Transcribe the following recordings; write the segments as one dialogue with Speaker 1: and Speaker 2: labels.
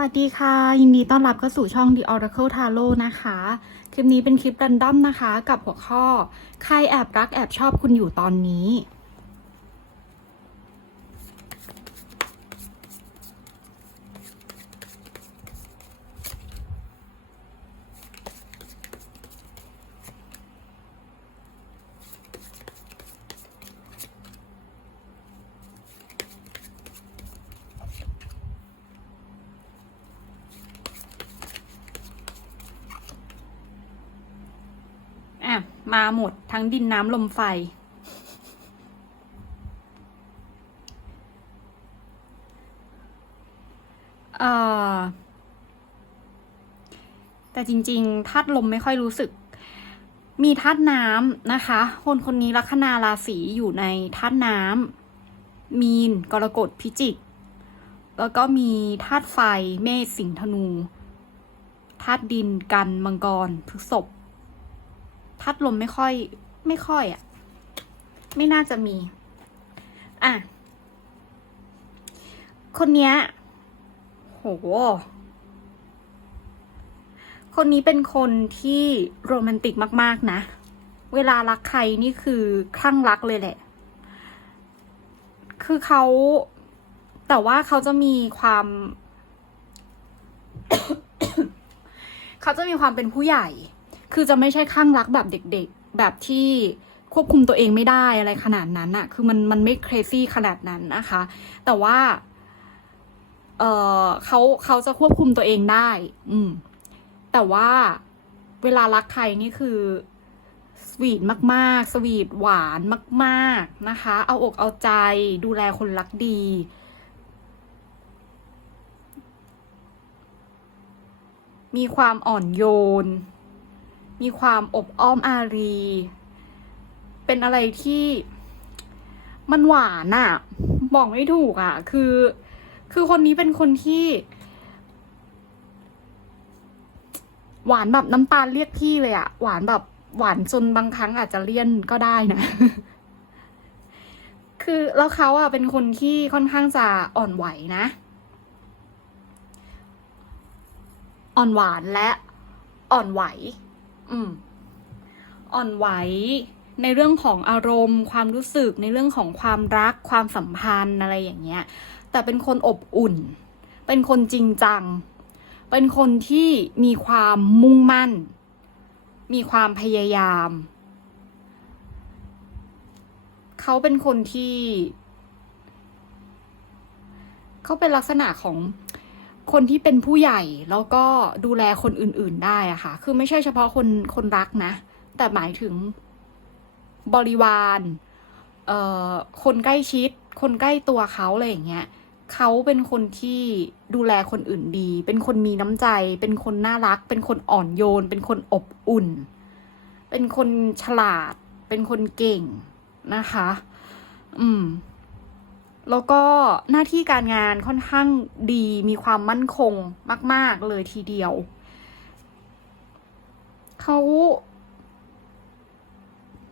Speaker 1: วัสดีค่ะ ยินดีต้อนรับเข้าสู่ช่อง The Oracle Tarot นะคะ คลิปนี้เป็นคลิปรันดอมนะคะ กับหัวข้อ ใครแอบรักแอบชอบคุณอยู่ตอนนี้ อะ มาหมดทั้งดินน้ำลมไฟ เอ่อ แต่จริงๆธาตุลมไม่ค่อยรู้สึก มีธาตุน้ำนะคะ คนคนนี้ลัคนาราศีอยู่ในธาตุน้ำมีน กรกฎพิจิก แล้วก็มีธาตุไฟ เมษสิงห์ธนูธาตุดินกันมังกรพฤษภ พัดลมไม่ค่อย ไม่ค่อยอะ่ะ ไม่น่าจะมี อะ คนเนี้ย โห คนนี้เป็นคนที่โรแมนติกมาก ๆ นะ เวลารักใครนี่คือคลั่งรักเลยแหละ คือเขา แต่ว่าเขาจะมีความเขาจะมีความเป็นผู้ใหญ่ คือจะไม่ใช่ข้างรักแบบเด็กๆ แบบที่ควบคุมตัวเองไม่ได้อะไรขนาดนั้นอะคือมันมันไม่ crazy ขนาดนั้นนะคะ แต่ว่า เออเขาเขาจะควบคุมตัวเองได้ อืม แต่ว่าเวลารักใครนี่คือสวีทมาก ๆ สวีทหวานมาก ๆ นะคะ เอาอกเอาใจดูแลคนรักดี มีความอ่อนโยน มีความอบอ้อมอารี เป็นอะไรที่มันหวานอะ่ะบอกไม่ถูกอะ่ะคือ คือคนนี้เป็นคนที่ หวานแบบน้ำตาลเรียกพี่เลยอะ่ะหวานแบบหวานจนบางครั้งอาจจะเลี่ยนก็ได้นะ คือแล้วเขาอะเป็นคนที่ค่อนข้างจะอ่อนไหวนะ อ่อนหวานและอ่อนไหว อืมอ่อนไหวในเรื่องของอารมณ์ ความรู้สึกในเรื่องของความรักความสัมพันธ์อะไรอย่างเงี้ย แต่เป็นคนอบอุ่น เป็นคนจริงจัง เป็นคนที่มีความมุ่งมั่น มีความพยายาม เขาเป็นคนที่ เขาเป็นลักษณะของ คนที่เป็นผู้ใหญ่แล้วก็ดูแลคนอื่น ๆได้อะค่ะ คือไม่ใช่เฉพาะคนคนรักนะ แต่หมายถึงบริวารเอ่อคนใกล้ชิด คนใกล้ตัวเขาอะไรอย่างเงี้ยเขาเป็นคนที่ดูแลคนอื่นดี เป็นคนมีน้ำใจ เป็นคนน่ารัก เป็นคนอ่อนโยน เป็นคนอบอุ่น เป็นคนฉลาด เป็นคนเก่งนะคะ อืม แล้วก็หน้าที่การงานค่อนข้างดีมีความมั่นคงมาก ๆ เลยทีเดียว เขา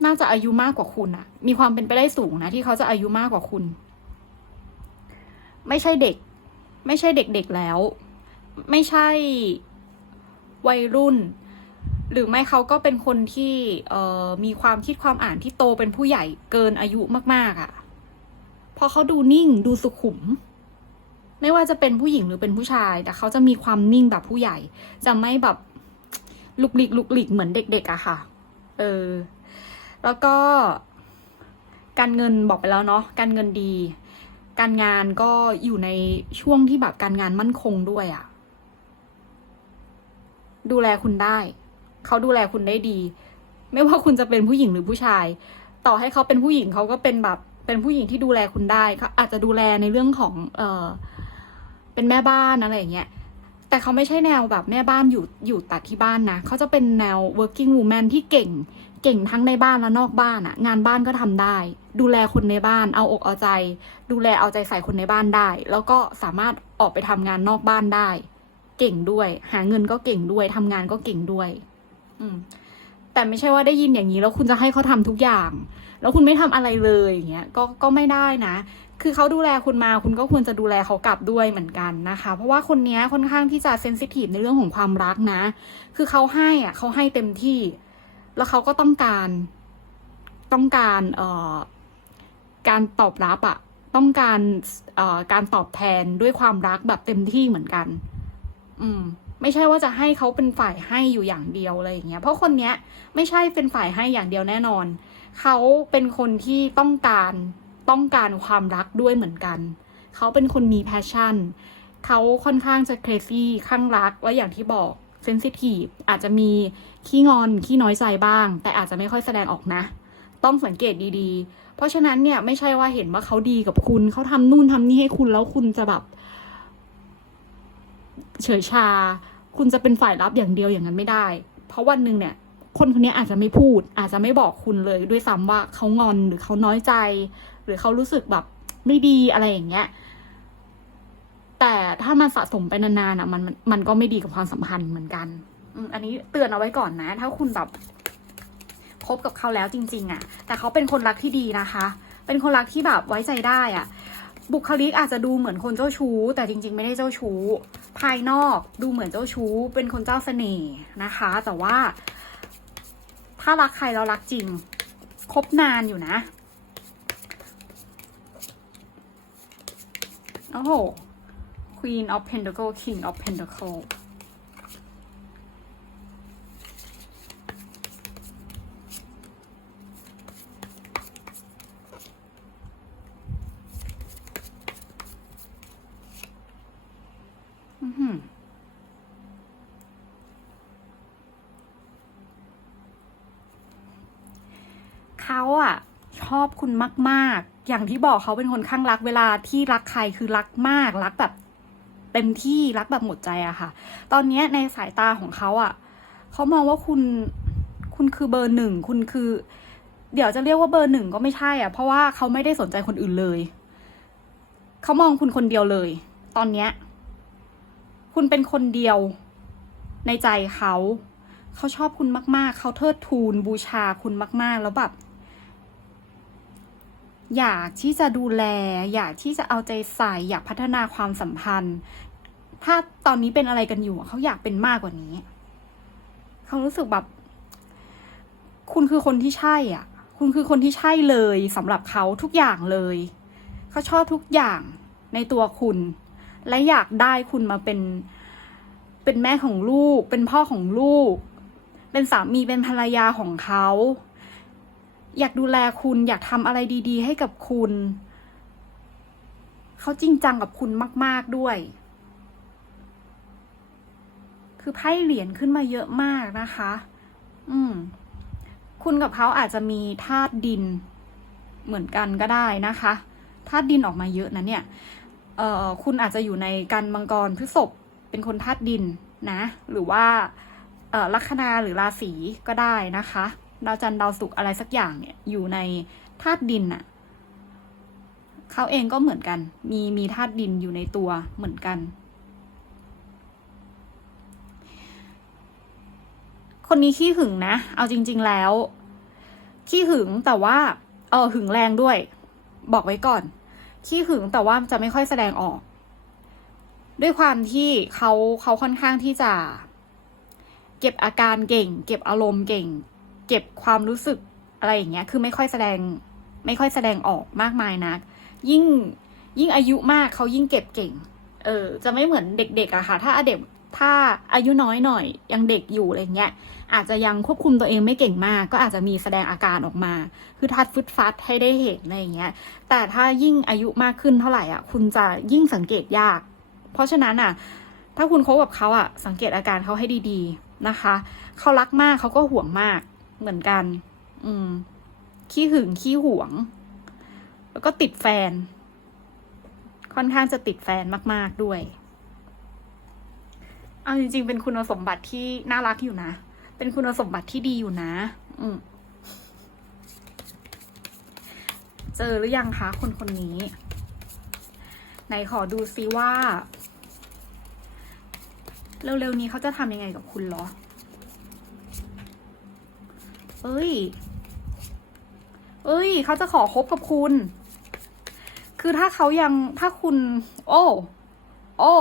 Speaker 1: น่าจะอายุมากกว่าคุณอะมีความเป็นไปได้สูงนะ ที่เขาจะอายุมากกว่าคุณ ไม่ใช่เด็ก ไม่ใช่เด็กๆแล้ว ไม่ใช่วัยรุ่น หรือไม่เขาก็เป็นคนที่มีความคิดความอ่านที่โตเป็นผู้ใหญ่เกินอายุมาก ๆอะ เพราะเขาดูนิ่งดูสุขุม ไม่ว่าจะเป็นผู้หญิงหรือเป็นผู้ชาย แต่เขาจะมีความนิ่งแบบผู้ใหญ่ จะไม่แบบลุกลิกลุกลิกเหมือนเด็กๆอะค่ะ เออ แล้วก็ การเงินบอกไปแล้วเนาะการเงินดี การงานก็อยู่ในช่วงที่แบบการงานมั่นคงด้วยอะดูแลคุณได้ เขาดูแลคุณได้ดี ไม่ว่าคุณจะเป็นผู้หญิงหรือผู้ชาย ต่อให้เขาเป็นผู้หญิงเขาก็เป็นแบบ เป็นผู้หญิงที่ดูแลคุณได้เขาอาจจะดูแลในเรื่องของ เออเป็นแม่บ้านอะไรอย่างเงี้ยแต่เขาไม่ใช่แนวแบบแม่บ้านอยู่อยู่แต่ที่บ้านนะ เขาจะเป็นแนว working woman ที่เก่ง เก่งทั้งในบ้านและนอกบ้านอะงานบ้านก็ทำได้ ดูแลคนในบ้าน เอาอกเอาใจ ดูแลเอาใจใส่คนในบ้านได้ แล้วก็สามารถออกไปทำงานนอกบ้านได้ เก่งด้วย หาเงินก็เก่งด้วยทำงานก็เก่งด้วย อืม แต่ไม่ใช่ว่าได้ยินอย่างนี้แล้วคุณจะให้เขาทำทุกอย่าง แล้วคุณไม่ทำอะไรเลยอย่างเงี้ยก็ก็ไม่ได้นะ คือเขาดูแลคุณมาคุณก็ควรจะดูแลเขากลับด้วยเหมือนกันนะคะ เพราะว่าคนนี้ค่อนข้างที่จะเซนซิทีฟในเรื่องของความรักนะ คือเขาให้อะเขาให้เต็มที่ แล้วเขาก็ต้องการต้องการเอ่อการตอบรับอะต้องการเอ่อการตอบแทนด้วยความรักแบบเต็มที่เหมือนกัน อืม ไม่ใช่ว่าจะให้เขาเป็นฝ่ายให้อยู่อย่างเดียวอะไรอย่างเงี้ย เพราะคนเนี้ย ไม่ใช่เป็นฝ่ายให้อย่างเดียวแน่นอน เขาเป็นคนที่ต้องการต้องการความรักด้วยเหมือนกัน เขาเป็นคนมีแพชชั่น เขาค่อนข้างจะเครซี่ข้างรักและอย่างที่บอกเซนซิทีฟอาจจะมีขี้งอนขี้น้อยใจบ้าง แต่อาจจะไม่ค่อยแสดงออกนะ ต้องสังเกตดีๆ เพราะฉะนั้นเนี่ยไม่ใช่ว่าเห็นว่าเขาดีกับคุณ เขาทำนู่นทำนี่ให้คุณแล้วคุณจะแบบเฉยชา คุณจะเป็นฝ่ายรับอย่างเดียวอย่างนั้นไม่ได้ เพราะวันหนึ่งเนี่ย คนคนนี้อาจจะไม่พูด อาจจะไม่บอกคุณเลยด้วยซ้ำว่าเขางอนหรือเขาน้อยใจ หรือเขารู้สึกแบบไม่ดีอะไรอย่างเงี้ย แต่ถ้ามันสะสมไปนานๆอะมันมันมันก็ไม่ดีกับความสัมพันธ์เหมือนกันอันนี้เตือนเอาไว้ก่อนนะ ถ้าคุณแบบคบกับเขาแล้วจริง ๆ อะ แต่เขาเป็นคนรักที่ดีนะคะ เป็นคนรักที่แบบไว้ใจได้อะ บุคลิกอาจจะดูเหมือนคนเจ้าชู้ แต่จริง ๆ ไม่ได้เจ้าชู้ ภายนอกดูเหมือนเจ้าชู้ เป็นคนเจ้าเสน่ห์นะคะ แต่ว่า ถ้ารักใครแล้วรักจริง คบนานอยู่นะ โอ้โห Queen of Pentacle King of Pentacle อื้อหือ เขาอะ ชอบคุณมาก ๆ อย่างที่บอกเขาเป็นคนข้างรักเวลาที่รักใครคือรักมาก รักแบบเต็มที่รักแบบหมดใจอะค่ะ ตอนนี้ในสายตาของเขาอะเขามองว่าคุณคุณคือเบอร์หนึ่งคุณคือ เดี๋ยวจะเรียกว่าเบอร์หนึ่งก็ไม่ใช่อะเพราะว่าเขาไม่ได้สนใจคนอื่นเลยเขามองคุณคนเดียวเลย ตอนเนี้ย คุณเป็นคนเดียวในใจเขา เขาชอบคุณมาก ๆ เขาเทิดทูนบูชาคุณมาก ๆ แล้วแบบ อยากที่จะดูแล อยากที่จะเอาใจใส่ อยากพัฒนาความสัมพันธ์ ถ้าตอนนี้เป็นอะไรกันอยู่เขาอยากเป็นมากกว่านี้เขารู้สึกแบบ คุณคือคนที่ใช่อะ คุณคือคนที่ใช่เลยสำหรับเขาทุกอย่างเลยเขาชอบทุกอย่างในตัวคุณ และอยากได้คุณมาเป็นเป็นแม่ของลูก เป็นพ่อของลูก เป็นสามีเป็นภรรยาของเขา อยากดูแลคุณอยากทำอะไรดี ๆ ให้กับคุณ เขาจริงจังกับคุณมาก ๆด้วย คือไพ่เหรียญขึ้นมาเยอะมากนะคะ อืม คุณกับเขาอาจจะมีธาตุดินเหมือนกันก็ได้นะคะธาตุดินออกมาเยอะนะเนี่ย เอ่อ คุณอาจจะอยู่ในกันมังกรพฤษภเป็นคนธาตุดินนะ หรือว่าลัคนาหรือราศีก็ได้นะคะ ดาวจันทร์ดาวศุกร์อะไรสักอย่างเนี่ย อยู่ในธาตุดินน่ะเขาเองก็เหมือนกัน มีมีธาตุดินอยู่ในตัวเหมือนกัน คนนี้ขี้หึงนะ เอาจริง ๆแล้ว ขี้หึงแต่ว่า เออหึงแรงด้วย บอกไว้ก่อน ขี้หึงแต่ว่าจะไม่ค่อยแสดงออก ด้วยความที่เขาเขาค่อนข้างที่จะ เก็บอาการเก่ง เก็บอารมณ์เก่ง เก็บความรู้สึกอะไรอย่างเงี้ย คือไม่ค่อยแสดงไม่ค่อยแสดงออกมากมายนัก ยิ่งยิ่งอายุมากเขายิ่งเก็บเก่ง เออ จะไม่เหมือนเด็กๆอะค่ะ ถ้าเด็กถ้าอายุน้อยหน่อยยังเด็กอยู่อะไรเงี้ย อาจจะยังควบคุมตัวเองไม่เก่งมาก ก็อาจจะมีแสดงอาการออกมา คือทัดฟึดฟัดให้ได้เห็นอะไรอย่างเงี้ย แต่ถ้ายิ่งอายุมากขึ้นเท่าไหร่อะ คุณจะยิ่งสังเกตยาก เพราะฉะนั้นอะ ถ้าคุณคบกับเขาอะ สังเกตอาการเขาให้ดีๆนะคะ เขารักมากเขาก็ห่วงมาก เหมือนกัน อืม ขี้หึงขี้หวง แล้วก็ติดแฟน ค่อนข้างจะติดแฟนมาก ๆ ด้วย เอาจริง ๆ เป็นคุณสมบัติที่น่ารักอยู่นะ เป็นคุณสมบัติที่ดีอยู่นะ อืม เจอหรือยังคะคนคนนี้ ไหนขอดูซิว่า เร็ว ๆ นี้เขาจะทำยังไงกับคุณหรอ เอ้ย เอ้ย เขาจะขอคบกับคุณ คือถ้าเขายังถ้าคุณ โอ้ โอ้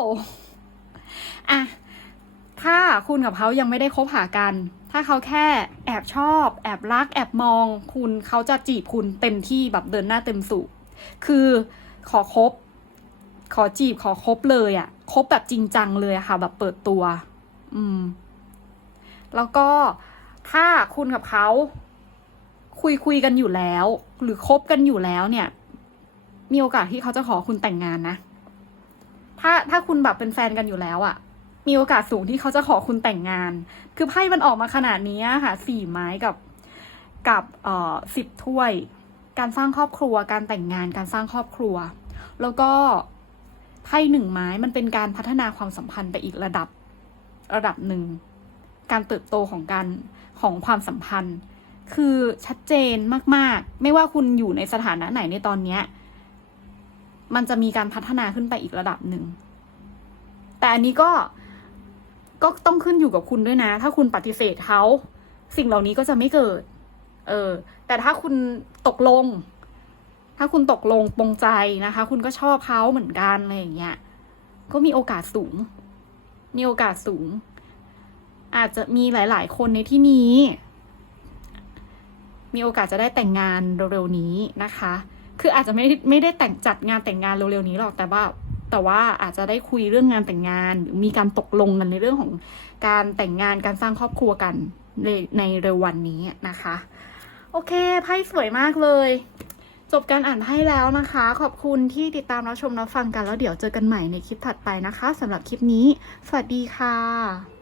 Speaker 1: อะถ้าคุณกับเขายังไม่ได้คบหากัน ถ้าเขาแค่แอบชอบ แอบรัก แอบมอง คุณเขาจะจีบคุณเต็มที่แบบเดินหน้าเต็มสูบคือขอคบ ขอจีบขอคบเลยอะคบแบบจริงจังเลยอะค่ะ แบบเปิดตัว อืม แล้วก็ ถ้าคุณกับเขาคุยคุยกันอยู่แล้ว หรือคบกันอยู่แล้วเนี่ย มีโอกาสที่เขาจะขอคุณแต่งงานนะ ถ้าถ้าคุณแบบเป็นแฟนกันอยู่แล้วอะมีโอกาสสูงที่เขาจะขอคุณแต่งงาน คือไพ่มันออกมาขนาดนี้ค่ะสี่ไม้กับกับเอ่อสิบถ้วย การสร้างครอบครัว การแต่งงาน การสร้างครอบครัว แล้วก็ไพ่หนึ่งไม้มันเป็นการพัฒนาความสัมพันธ์ไปอีกระดับ ระดับหนึ่ง การเติบโตของการ ของความสัมพันธ์ คือชัดเจนมาก ๆ ไม่ว่าคุณอยู่ในสถานะไหนในตอนเนี้ย มันจะมีการพัฒนาขึ้นไปอีกระดับหนึ่ง แต่อันนี้ก็ก็ต้องขึ้นอยู่กับคุณด้วยนะ ถ้าคุณปฏิเสธเขาสิ่งเหล่านี้ก็จะไม่เกิด เออ แต่ถ้าคุณตกลง ถ้าคุณตกลงปรงใจนะคะ คุณก็ชอบเขาเหมือนกันอะไรอย่างเงี้ย ก็มีโอกาสสูง มีโอกาสสูง อาจจะมีหลาย ๆ คนในที่นี้ มีโอกาสจะได้แต่งงานเร็วๆนี้นะคะ คืออาจจะไม่ไม่ได้แต่งจัดงานแต่งงานเร็วๆนี้หรอกแต่ว่าแต่ว่าอาจจะได้คุยเรื่องงานแต่งงานหรือมีการตกลงกันในเรื่องของการแต่งงานการสร้างครอบครัวกันในในเร็ววันนี้นะคะ โอเคไพ่สวยมากเลย จบการอ่านไพ่แล้วนะคะ ขอบคุณที่ติดตามรับชมรับฟังกันแล้วเดี๋ยวเจอกันใหม่ในคลิปถัดไปนะคะสำหรับคลิปนี้ สวัสดีค่ะ